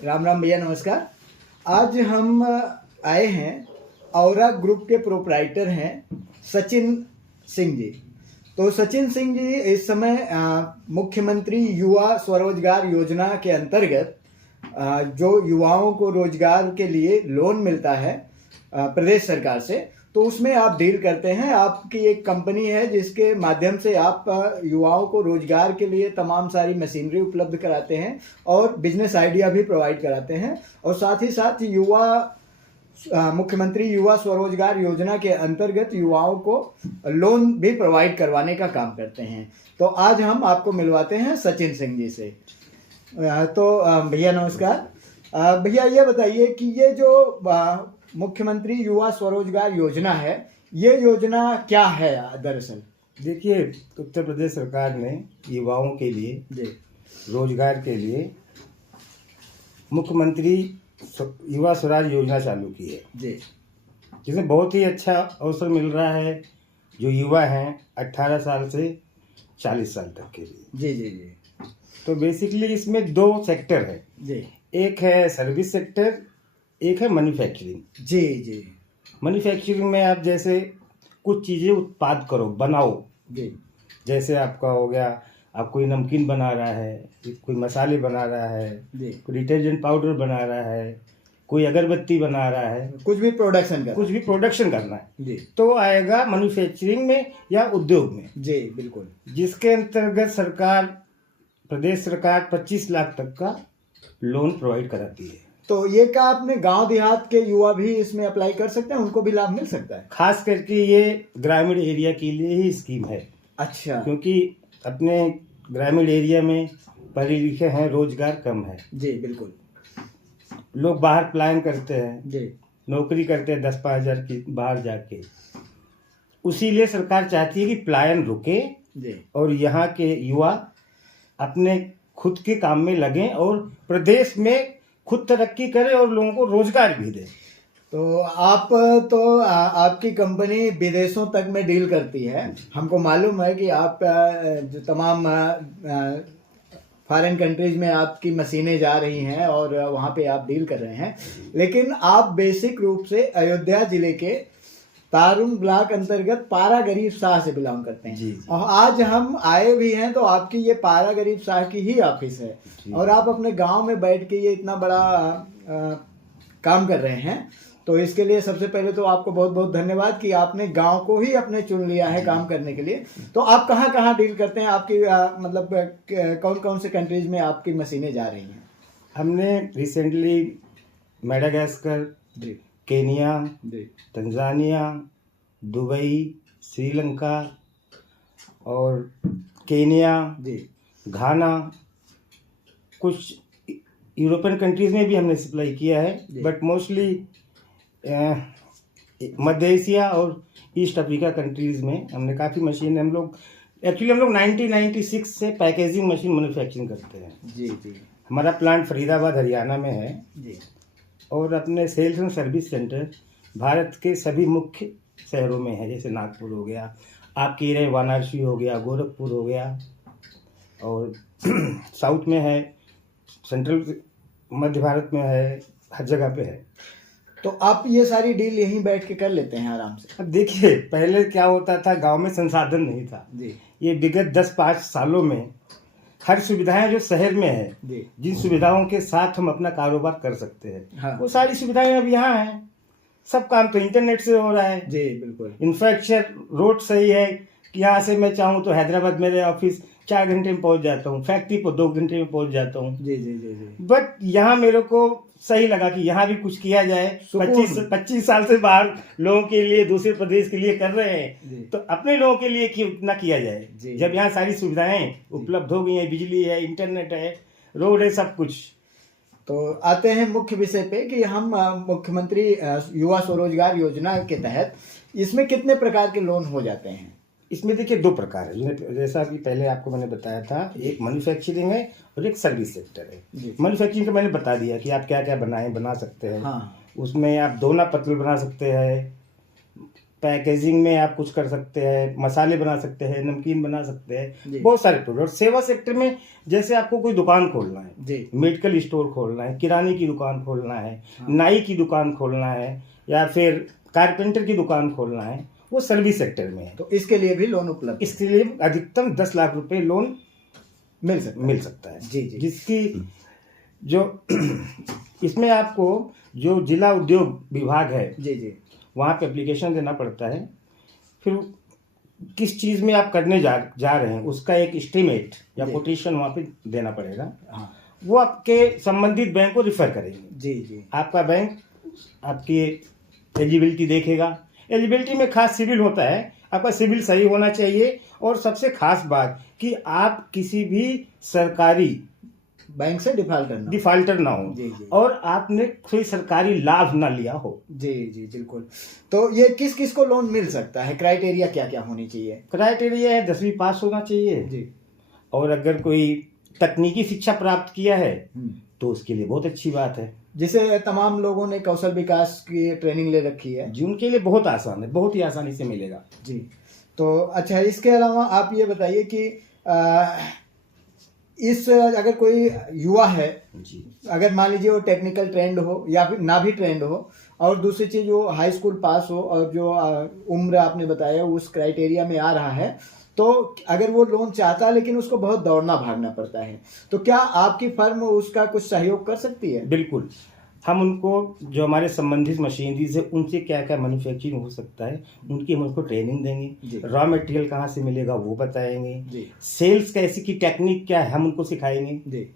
राम राम भैया, नमस्कार। आज हम आए हैं, औरा ग्रुप के प्रोप्राइटर हैं सचिन सिंह जी। तो सचिन सिंह जी इस समय मुख्यमंत्री युवा स्वरोजगार योजना के अंतर्गत जो युवाओं को रोजगार के लिए लोन मिलता है प्रदेश सरकार से, तो उसमें आप डील करते हैं। आपकी एक कंपनी है जिसके माध्यम से आप युवाओं को रोजगार के लिए तमाम सारी मशीनरी उपलब्ध कराते हैं और बिजनेस आइडिया भी प्रोवाइड कराते हैं, और साथ ही साथ मुख्यमंत्री युवा स्वरोजगार योजना के अंतर्गत युवाओं को लोन भी प्रोवाइड करवाने का काम करते हैं। तो आज हम आपको मिलवाते हैं सचिन सिंह जी से। तो भैया नमस्कार। भैया ये बताइए कि ये जो मुख्यमंत्री युवा स्वरोजगार योजना है, ये योजना क्या है दरअसल? देखिए, उत्तर प्रदेश सरकार ने युवाओं के लिए रोजगार के लिए मुख्यमंत्री युवा स्वराज योजना चालू की है जी, जिसमें बहुत ही अच्छा अवसर मिल रहा है जो युवा हैं 18 साल से 40 साल तक के लिए। जी जी जी। तो बेसिकली इसमें दो सेक्टर है जी, एक है सर्विस सेक्टर, एक है मैन्युफैक्चरिंग। जी जी। मैन्युफैक्चरिंग में आप जैसे कुछ चीज़ें उत्पाद करो, बनाओ जी। जैसे आपका हो गया, आप कोई नमकीन बना रहा है, कोई मसाले बना रहा है, कोई डिटर्जेंट पाउडर बना रहा है, कोई अगरबत्ती बना रहा है, कुछ भी प्रोडक्शन करना है जी, तो आएगा मैन्युफैक्चरिंग में या उद्योग में जी। बिल्कुल। जिसके अंतर्गत प्रदेश सरकार 25 लाख तक का लोन प्रोवाइड कराती है। तो ये क्या अपने गांव देहात के युवा भी इसमें अप्लाई कर सकते हैं, उनको भी लाभ मिल सकता है? खास करके ये ग्रामीण एरिया के लिए ही स्कीम है। अच्छा। क्योंकि अपने ग्रामीण एरिया में पढ़े लिखे हैं, रोजगार कम है जी। बिल्कुल। लोग बाहर पलायन करते हैं जी, नौकरी करते हैं 10-5 हज़ार की बाहर जाके। उसी लिए सरकार चाहती है कि पलायन रुके जी, और यहाँ के युवा अपने खुद के काम में लगें और प्रदेश में खुद तरक्की करें और लोगों को रोजगार भी दें। तो आपकी कंपनी विदेशों तक में डील करती है। हमको मालूम है कि आप जो तमाम फॉरेन कंट्रीज में आपकी मशीनें जा रही हैं और वहाँ पे आप डील कर रहे हैं, लेकिन आप बेसिक रूप से अयोध्या जिले के तारुण ब्लॉक अंतर्गत पारा गरीब शाह से बिलोंग करते हैं जी। और आज हम आए भी हैं तो आपकी ये पारा गरीब शाह की ही ऑफिस है, और आप अपने गांव में बैठ के ये इतना बड़ा काम कर रहे हैं। तो इसके लिए सबसे पहले तो आपको बहुत बहुत धन्यवाद कि आपने गांव को ही अपने चुन लिया है काम करने के लिए। तो आप कहाँ कहाँ डील करते हैं? आपकी मतलब कौन कौन से कंट्रीज में आपकी मशीनें जा रही हैं? हमने recently Madagascar, Kenya, Tanzania, Dubai, Sri Lanka और केनिया, घाना, कुछ यूरोपियन कंट्रीज़ में भी हमने सप्लाई किया है, बट मोस्टली मध्य एशिया और ईस्ट अफ्रीका कंट्रीज़ में हमने काफ़ी मशीन। हम लोग 1996 से पैकेजिंग मशीन मैन्युफैक्चरिंग करते हैं जी जी। हमारा प्लांट फरीदाबाद हरियाणा में है जी, और अपने sales and service centre Bharat के सभी मुख्य शहरों में है, जैसे नागपुर हो गया, आपके रहे वाराणसी हो गया, गोरखपुर हो गया, और साउथ में है, सेंट्रल मध्य भारत में है, हर जगह पे है। तो आप ये सारी डील यहीं बैठ के कर लेते हैं आराम से? अब देखिए, पहले क्या होता था, गांव में संसाधन नहीं था जी। ये विगत 10-5 सालों में हर सुविधाएं जो शहर में है, जिन सुविधाओं के साथ हम अपना कारोबार कर सकते हैं, हाँ, वो सारी सुविधाएं अब यहाँ हैं। सब काम तो इंटरनेट से हो रहा है जी। बिल्कुल। इंफ्रास्ट्रक्चर रोड सही है कि यहाँ से मैं चाहूँ तो हैदराबाद मेरे ऑफिस 4 घंटे में पहुँच जाता हूँ, फैक्ट्री पर 2 घंटे में पहुँच जाता हूँ जी जी जी जी। बट यहाँ मेरे को सही लगा कि यहाँ भी कुछ किया जाए। 25 साल से बाहर लोगों के लिए, दूसरे प्रदेश के लिए कर रहे हैं, तो अपने लोगों के लिए क्यों ना किया जाए, जब यहाँ सारी सुविधाएं उपलब्ध हो गई हैं, बिजली है, इंटरनेट है, रोड है, सब कुछ। तो आते हैं मुख्य विषय पे कि हम मुख्यमंत्री युवा स्वरोजगार योजना के तहत इसमें कितने प्रकार के लोन हो जाते हैं? इसमें देखिए 2 प्रकार है, जैसा कि पहले आपको मैंने बताया था, एक मैन्युफैक्चरिंग है और एक सर्विस सेक्टर है। मैन्युफैक्चरिंग का मैंने बता दिया कि आप क्या क्या बना सकते हैं। हाँ। उसमें आप दोना पत्तल बना सकते हैं, पैकेजिंग में आप कुछ कर सकते हैं, मसाले बना सकते हैं, नमकीन बना सकते जी। हैं, बहुत सारे प्रोडक्ट। सेवा सेक्टर में जैसे आपको कोई दुकान खोलना है, जी। मेडिकल स्टोर खोलना है, किराने की दुकान खोलना है, हाँ। नाई की दुकान खोलना है, या फिर कारपेंटर की दुकान खोलना है, वो सर्विस सेक्टर में है। तो इसके लिए भी लोन उपलब्ध है। इसके लिए अधिकतम 10 लाख रुपए लोन मिल सकता है। जी जी। जिसकी जो इसमें आपको जो जिला उद्योग विभाग है, जी जी, वहाँ पे एप्लीकेशन देना पड़ता है। फिर किस चीज़ में आप करने जा रहे हैं उसका एक एस्टीमेट या जी। कोटेशन वहाँ पे देना पड़ेगा। हाँ वो आपके संबंधित बैंक को रिफ़र करेंगे। जी जी। आपका बैंक आपकी एलिजिबिलिटी देखेगा। एलिजिबिलिटी में खास सिविल होता है, आपका सिविल सही होना चाहिए, और सबसे खास बात कि आप किसी भी सरकारी बैंक से डिफाल्टर ना हो, जी जी। और आपने कोई सरकारी लाभ ना लिया हो। जी जी बिल्कुल। तो ये किस किस को लोन मिल सकता है, क्राइटेरिया क्या क्या होनी चाहिए? क्राइटेरिया है 10वीं पास होना चाहिए जी। और अगर कोई तकनीकी शिक्षा प्राप्त किया है हम्म। तो उसके लिए बहुत अच्छी बात है। जिसे तमाम लोगों ने कौशल विकास की ट्रेनिंग ले रखी है जी, उनके लिए बहुत आसान है, बहुत ही आसानी से मिलेगा। जी। तो अच्छा, इसके अलावा आप ये बताइए कि इस अगर कोई युवा है जी, अगर मान लीजिए वो टेक्निकल ट्रेंड हो या फिर ना भी ट्रेंड हो, और दूसरी चीज़ वो हाई स्कूल पास हो और जो उम्र आपने बताया उस क्राइटेरिया में आ रहा है, तो अगर वो लोन चाहता है लेकिन उसको बहुत दौड़ना भागना पड़ता है, तो क्या आपकी फर्म उसका कुछ सहयोग कर सकती है? बिल्कुल। हम उनको जो हमारे संबंधित मशीनरीज है उनसे क्या क्या मैन्युफैक्चरिंग हो सकता है उनकी हम उनको ट्रेनिंग देंगे। रॉ मटेरियल कहाँ से मिलेगा वो बताएंगे। जी। सेल्स कैसी की टेक्निक क्या है हम उनको सिखाएंगे। जी।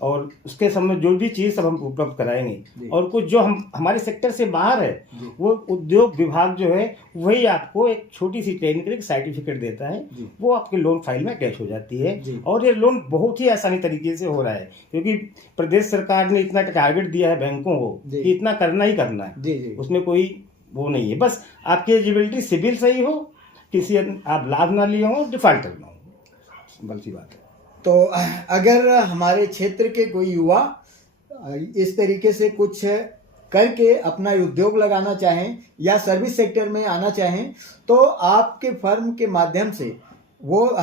और उसके संबंध जो भी चीज़ सब हम उपलब्ध कराएंगे। और कुछ जो हम हमारे सेक्टर से बाहर है वो उद्योग विभाग जो है वही आपको एक छोटी सी ट्रेनिंग करके सर्टिफिकेट देता है, वो आपके लोन फाइल में अटैच हो जाती है। और ये लोन बहुत ही आसानी तरीके से हो रहा है क्योंकि प्रदेश सरकार ने इतना टारगेट दिया है बैंकों को कि इतना करना ही करना है। उसमें कोई वो नहीं है, बस आपकी एलिजिबिलिटी सिविल सही हो, किसी आप लाभ ना लिए हो, डिफॉल्टर ना हो, बल्कि बात है। तो अगर हमारे क्षेत्र के कोई युवा इस तरीके से कुछ करके अपना उद्योग लगाना चाहें या सर्विस सेक्टर में आना चाहें, तो आपके फर्म के माध्यम से वो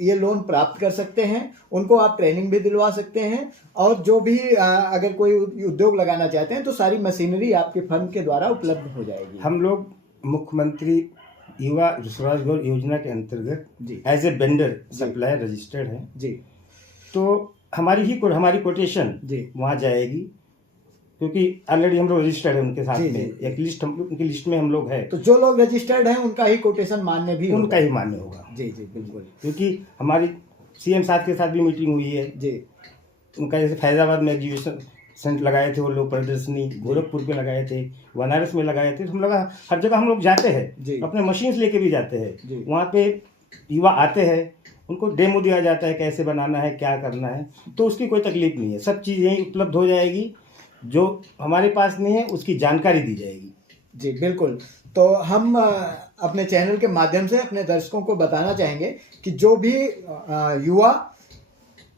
ये लोन प्राप्त कर सकते हैं। उनको आप ट्रेनिंग भी दिलवा सकते हैं, और जो भी अगर कोई उद्योग लगाना चाहते हैं तो सारी मशीनरी आपके फर्म के द्वारा उपलब्ध हो जाएगी। हम लोग मुख्यमंत्री युवा स्वरोजगार योजना के अंतर्गत as a vendor supplier registered है जी। तो हमारी कोटेशन वहाँ जाएगी क्योंकि ऑलरेडी हम लोग रजिस्टर्ड है उनके साथ में। एक लिस्ट उनकी लिस्ट में हम लोग है, तो जो लोग रजिस्टर्ड हैं उनका ही कोटेशन मान्य भी उनका ही मान्य होगा। जी जी बिल्कुल। क्योंकि हमारी सीएम साहब के साथ भी मीटिंग हुई है जी। उनका जैसे फैजाबाद में एग्जीबिशन सेंट लगाए थे वो लोग, प्रदर्शनी गोरखपुर में लगाए थे, बनारस में लगाए थे। तो हम लोग हर जगह हम लोग जाते हैं, अपने मशीन्स लेके भी जाते हैं। वहाँ पे युवा आते हैं, उनको डेमो दिया जाता है कैसे बनाना है, क्या करना है, तो उसकी कोई तकलीफ नहीं है। सब चीज़ यहीं उपलब्ध हो जाएगी, जो हमारे पास नहीं है उसकी जानकारी दी जाएगी। जी बिल्कुल। तो हम अपने चैनल के माध्यम से अपने दर्शकों को बताना चाहेंगे कि जो भी युवा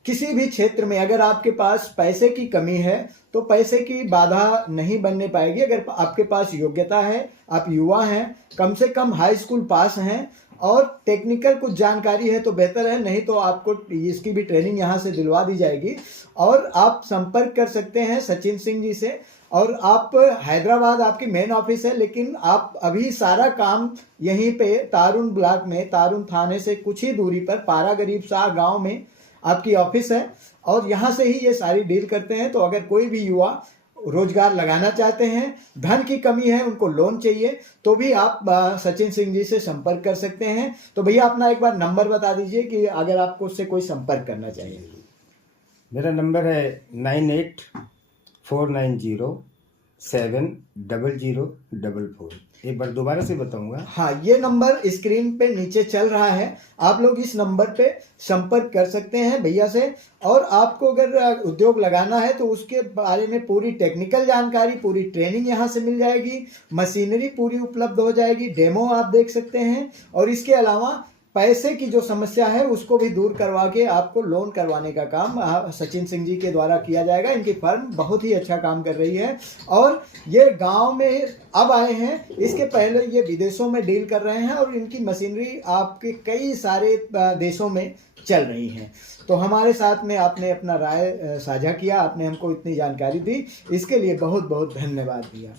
किसी भी क्षेत्र में, अगर आपके पास पैसे की कमी है तो पैसे की बाधा नहीं बनने पाएगी। अगर आपके पास योग्यता है, आप युवा हैं, कम से कम हाई स्कूल पास हैं और टेक्निकल कुछ जानकारी है तो बेहतर है, नहीं तो आपको इसकी भी ट्रेनिंग यहाँ से दिलवा दी जाएगी। और आप संपर्क कर सकते हैं सचिन सिंह जी से। और आप हैदराबाद आपकी मेन ऑफिस है, लेकिन आप अभी सारा काम यहीं पे तारुण ब्लॉक में, तारुण थाने से कुछ ही दूरी पर पारा गरीब शाह गाँव में आपकी ऑफिस है, और यहाँ से ही ये सारी डील करते हैं। तो अगर कोई भी युवा रोजगार लगाना चाहते हैं, धन की कमी है, उनको लोन चाहिए, तो भी आप सचिन सिंह जी से संपर्क कर सकते हैं। तो भैया अपना एक बार नंबर बता दीजिए कि अगर आपको उससे कोई संपर्क करना चाहिए। मेरा नंबर है 9849070044। एक बार दोबारा से बताऊंगा। हाँ, ये नंबर स्क्रीन पे नीचे चल रहा है, आप लोग इस नंबर पे संपर्क कर सकते हैं भैया से। और आपको अगर उद्योग लगाना है तो उसके बारे में पूरी टेक्निकल जानकारी, पूरी ट्रेनिंग यहाँ से मिल जाएगी, मशीनरी पूरी उपलब्ध हो जाएगी, डेमो आप देख सकते हैं। और इसके अलावा पैसे की जो समस्या है उसको भी दूर करवा के आपको लोन करवाने का काम सचिन सिंह जी के द्वारा किया जाएगा। इनकी फर्म बहुत ही अच्छा काम कर रही है और ये गांव में अब आए हैं, इसके पहले ये विदेशों में डील कर रहे हैं और इनकी मशीनरी आपके कई सारे देशों में चल रही हैं। तो हमारे साथ में आपने अपना राय साझा किया, आपने हमको इतनी जानकारी दी, इसके लिए बहुत बहुत धन्यवाद दिया।